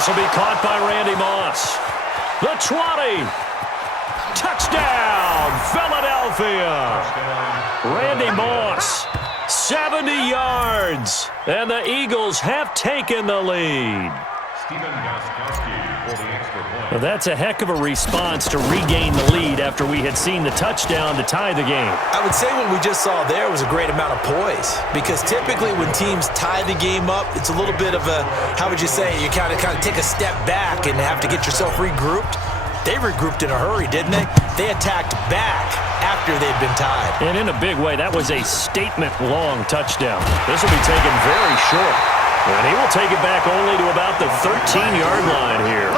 This will be caught by Randy Moss. The 20. Touchdown, Philadelphia. Randy Moss, 70 yards. And the Eagles have taken the lead. Well, that's a heck of a response to regain the lead after we had seen the touchdown to tie the game. I would say what we just saw there was a great amount of poise, because typically when teams tie the game up, it's a little bit of a, how would you say, you kind of take a step back and have to get yourself regrouped. They regrouped in a hurry, didn't they? They attacked back after they'd been tied. And in a big way, that was a statement-long touchdown. This will be taken very short. And he will take it back only to about the 13-yard line here.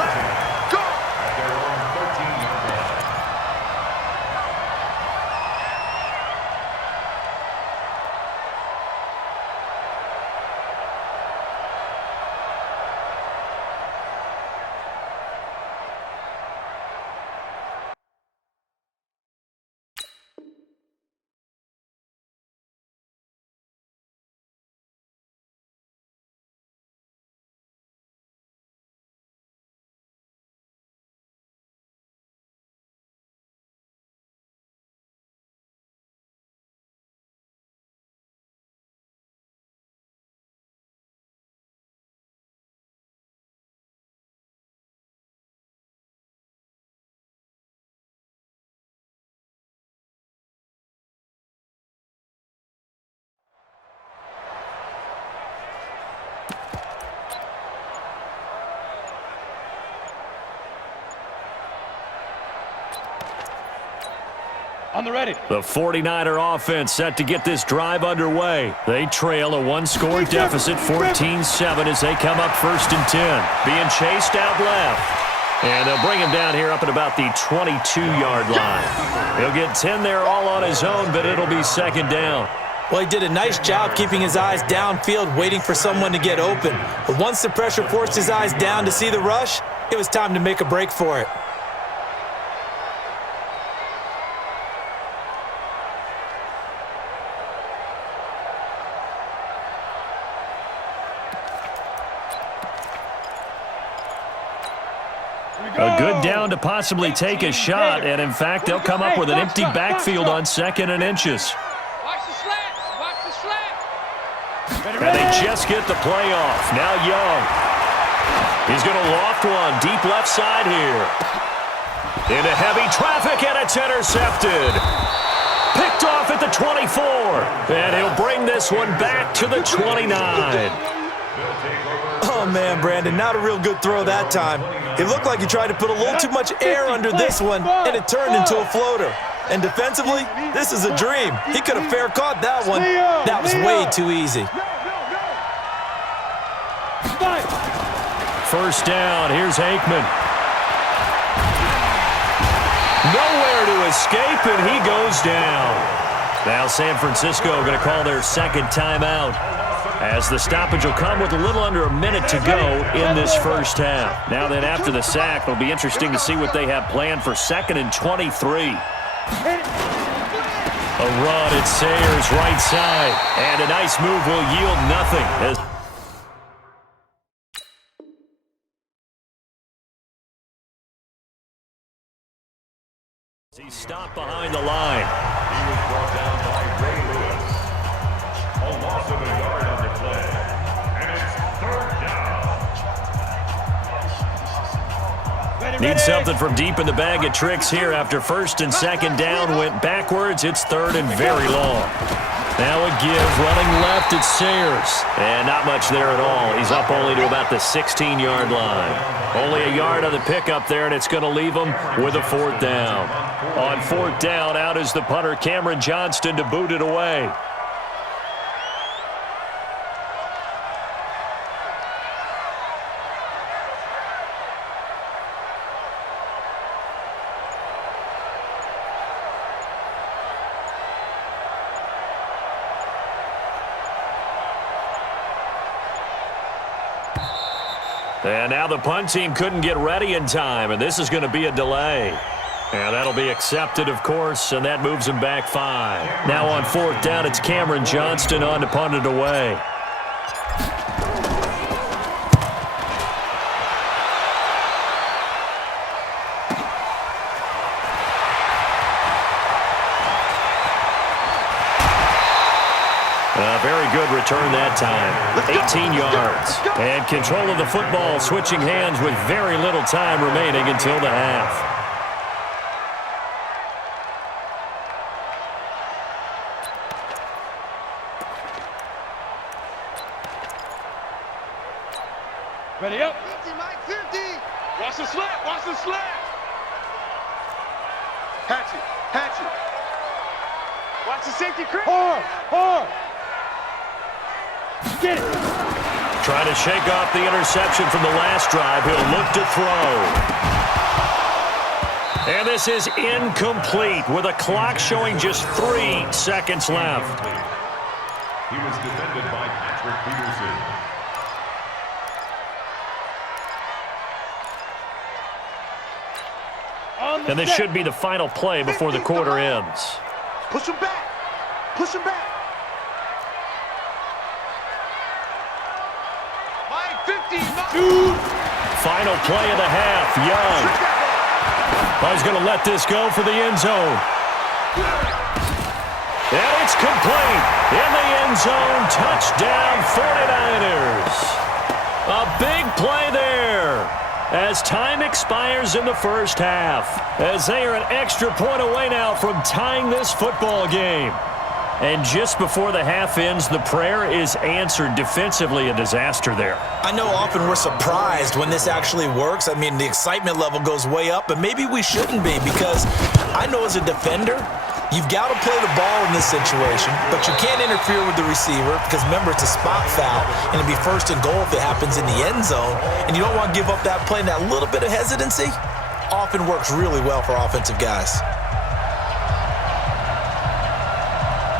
On the ready. The 49er offense set to get this drive underway. They trail a one-score deficit, 14-7, as they come up 1st and 10. Being chased out left. And they'll bring him down here up at about the 22-yard line. He'll get 10 there all on his own, but it'll be 2nd down. Well, he did a nice job keeping his eyes downfield, waiting for someone to get open. But once the pressure forced his eyes down to see the rush, it was time to make a break for it. A good down to possibly take a shot, and in fact, they'll come up with an empty backfield on 2nd and inches. Watch the slats. Watch the slats. And they just get the play off. Now Young. He's going to loft one deep left side here. Into heavy traffic, and it's intercepted. Picked off at the 24. And he'll bring this one back to the 29. Oh, man, Brandon, not a real good throw that time. It looked like he tried to put a little too much air under this one, and it turned into a floater. And defensively, this is a dream. He could have fair caught that one. That was way too easy. 1st down. Here's Aikman. Nowhere to escape, and he goes down. Now San Francisco going to call their 2nd timeout, as the stoppage will come with a little under a minute to go in this 1st half. Now then, after the sack, it'll be interesting to see what they have planned for 2nd and 23. A run at Sayers' right side, and a nice move will yield nothing. He's stopped behind the line. He was brought down by Ray Lewis. A loss of a yard on the play. And it's 3rd down. Need something from deep in the bag of tricks here after 1st and 2nd down went backwards. It's 3rd and very long. Now a give, running left, it's Sayers. And not much there at all. He's up only to about the 16-yard line. Only a yard on the pickup there, and it's going to leave him with a 4th down. On 4th down, out is the punter, Cameron Johnston, to boot it away. And now the punt team couldn't get ready in time, and this is going to be a delay. And that'll be accepted, of course, and that moves him back 5. Now on 4th down, it's Cameron Johnston on to punt it away. that time. 18 yards. And control of the football, switching hands with very little time remaining until the half. Ready up. 50, Mike, 50. Watch the slap. Watch the slap. Hatchet. Hatchet. Watch the safety creep. Hard. Get it. Trying to shake off the interception from the last drive. He'll look to throw. And this is incomplete with a clock showing just 3 seconds left. He was defended by Patrick Peterson. And this should be the final play before the quarter ends. Push him back. Push him back. Mike, 50. Final play of the half. Young. He's going to let this go for the end zone. And it's complete. In the end zone. Touchdown 49ers. A big play there as time expires in the first half, as they are an extra point away now from tying this football game. And just before the half ends, the prayer is answered. Defensively, a disaster there. I know often we're surprised when this actually works. I mean, the excitement level goes way up, and maybe we shouldn't be, because I know as a defender, you've got to play the ball in this situation, but you can't interfere with the receiver because, remember, it's a spot foul, and it'd be first and goal if it happens in the end zone, and you don't want to give up that play. And that little bit of hesitancy often works really well for offensive guys.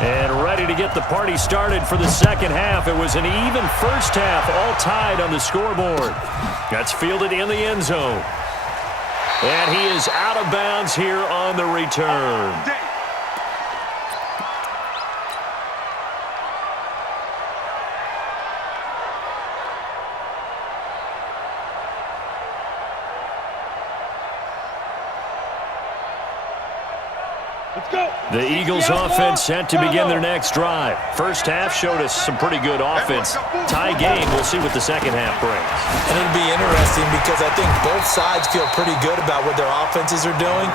And ready to get the party started for the second half. It was an even first half, all tied on the scoreboard. That's fielded in the end zone. And he is out of bounds here on the return. The Eagles offense set to begin their next drive. First half showed us some pretty good offense. Tie game, we'll see what the second half brings. And it'll be interesting because I think both sides feel pretty good about what their offenses are doing.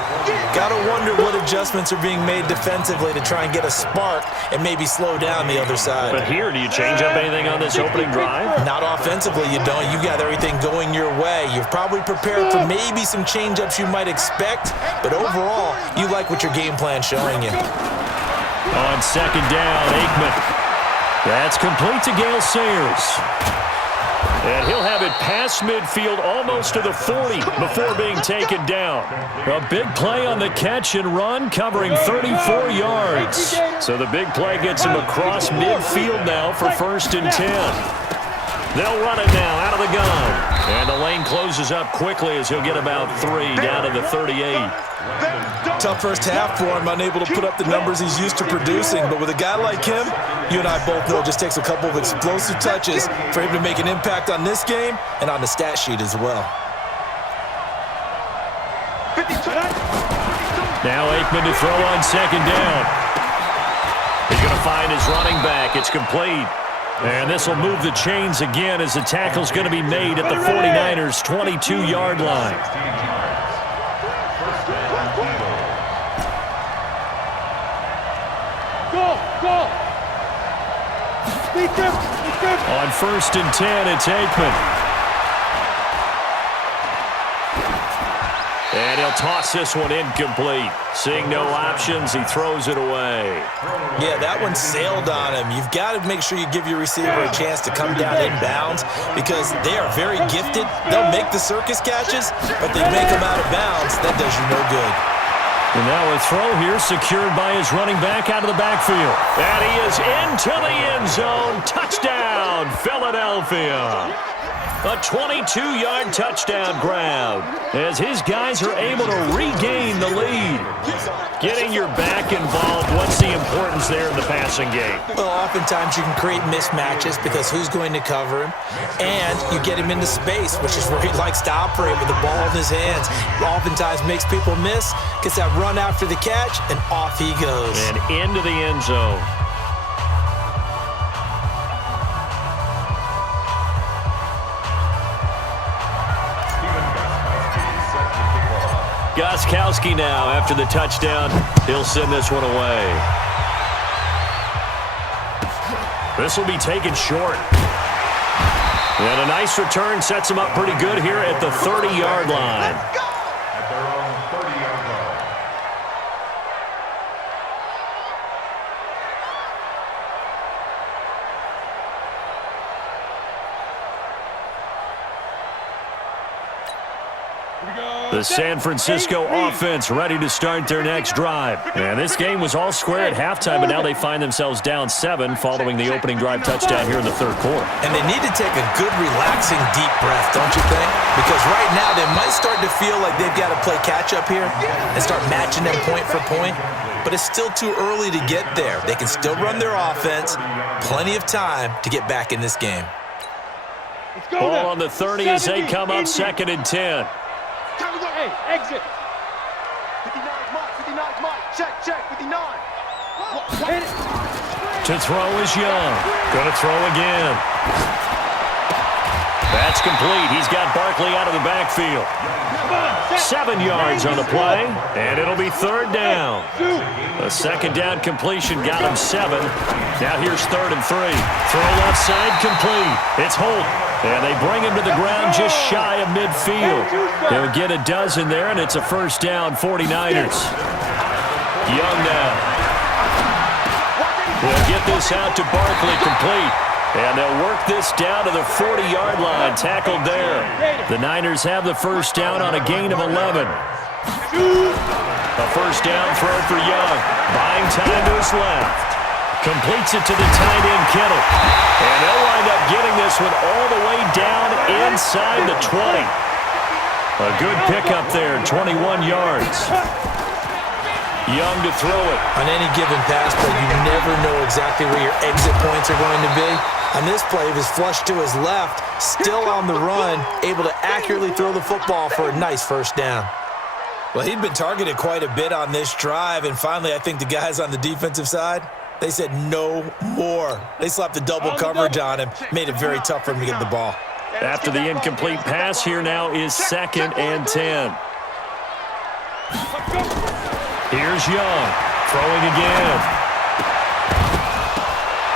Got to wonder what adjustments are being made defensively to try and get a spark and maybe slow down the other side. But here, do you change up anything on this opening drive? Not offensively, you don't. You got everything going your way. You've probably prepared for maybe some change-ups you might expect, but overall, you like what your game plan's showing you. On second down, Aikman. That's complete to Gale Sayers. And he'll have it past midfield almost to the 40 before being taken down. A big play on the catch and run, covering 34 yards. So the big play gets him across midfield now for 1st and 10. They'll run it now out of the gun. And the lane closes up quickly as he'll get about 3 down to the 38. Tough first half for him, unable to put up the numbers he's used to producing. But with a guy like him, you and I both know it just takes a couple of explosive touches for him to make an impact on this game and on the stat sheet as well. Now Aikman to throw on second down. He's going to find his running back. It's complete. And this will move the chains again as the tackle's going to be made at the 49ers' 22-yard line. Go! On 1st and 10, it's Aikman. And he'll toss this one incomplete. Seeing no options, he throws it away. Yeah, that one sailed on him. You've got to make sure you give your receiver a chance to come down inbounds because they are very gifted. They'll make the circus catches, but they make them out of bounds. That does you no good. And now a throw here secured by his running back out of the backfield. And he is into the end zone. Touchdown, Philadelphia. A 22-yard touchdown grab as his guys are able to regain the lead. Getting your back involved, what's the importance there in the passing game? Well, oftentimes you can create mismatches because who's going to cover him? And you get him into space, which is where he likes to operate with the ball in his hands. Oftentimes makes people miss, gets that run after the catch, and off he goes. And into the end zone. Gostkowski now after the touchdown. He'll send this one away. This will be taken short. And a nice return sets him up pretty good here at the 30-yard line. At their own 30-yard line. The San Francisco offense ready to start their next drive. And this game was all square at halftime, but now they find themselves down 7 following the opening drive touchdown here in the third quarter. And they need to take a good, relaxing, deep breath, don't you think? Because right now they might start to feel like they've got to play catch-up here and start matching them point for point. But it's still too early to get there. They can still run their offense. Plenty of time to get back in this game. Ball on the 30 as they come up 2nd and 10. Hey, exit. 59 Mike. Check, 59. To throw is Young. Going to throw again. That's complete. He's got Barkley out of the backfield. 7 yards on the play, and it'll be 3rd down. A 2nd down completion got him 7. Now here's 3rd and 3. Throw left side, complete. It's Holt. And they bring him to the ground just shy of midfield. He'll get a dozen there, and it's a 1st down, 49ers. Young now. He'll get this out to Barkley, complete. And they'll work this down to the 40-yard line, tackled there. The Niners have the 1st down on a gain of 11. A 1st down throw for Young. Buying time to his left. Completes it to the tight end, Kittle. And they'll wind up getting this one all the way down inside the 20. A good pickup there, 21 yards. Young to throw it. On any given pass play, you never know exactly where your exit points are going to be. On this play, he was flushed to his left, still on the run, able to accurately throw the football for a nice 1st down. Well, he'd been targeted quite a bit on this drive, and finally I think the guys on the defensive side, they said no more. They slapped the double coverage on him, made it very tough for him to get the ball. After the incomplete pass, here now is 2nd and 10. Here's Young, throwing again.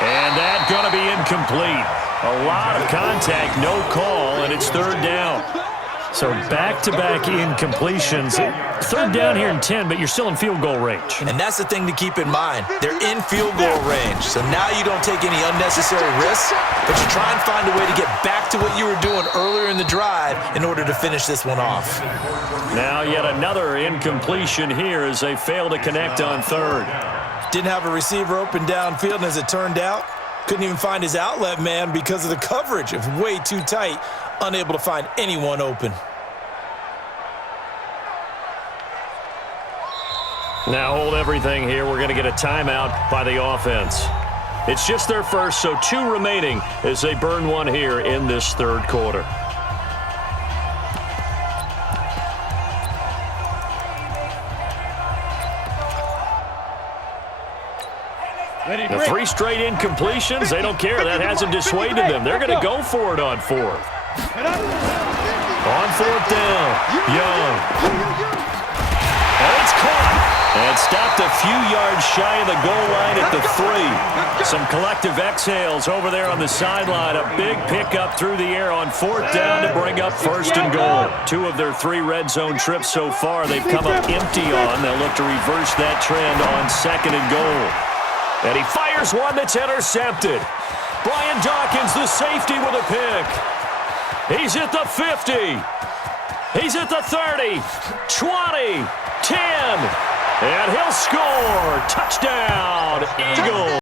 And that's going to be incomplete. A lot of contact, no call, and it's 3rd down. So back-to-back incompletions. 3rd down here in 10, but you're still in field goal range. And that's the thing to keep in mind. They're in field goal range. So now you don't take any unnecessary risks, but you try and find a way to get back to what you were doing earlier in the drive in order to finish this one off. Now yet another incompletion here as they fail to connect on 3rd. Didn't have a receiver open downfield, and as it turned out, couldn't even find his outlet man because of the coverage. It was way too tight, unable to find anyone open. Now hold everything here. We're going to get a timeout by the offense. It's just their first, so 2 remaining as they burn one here in this 3rd quarter. The 3 straight incompletions, they don't care. That hasn't dissuaded them. They're going to go for it on 4th. On 4th down, Young. And it's caught. And stopped a few yards shy of the goal line at the 3. Some collective exhales over there on the sideline. A big pickup through the air on 4th down to bring up 1st and goal. 2 of their 3 red zone trips so far they've come up empty on. They'll look to reverse that trend on 2nd and goal. And he fires one that's intercepted. Brian Dawkins, the safety, with a pick. He's at the 50. He's at the 30, 20, 10. And he'll score. Touchdown, Eagles.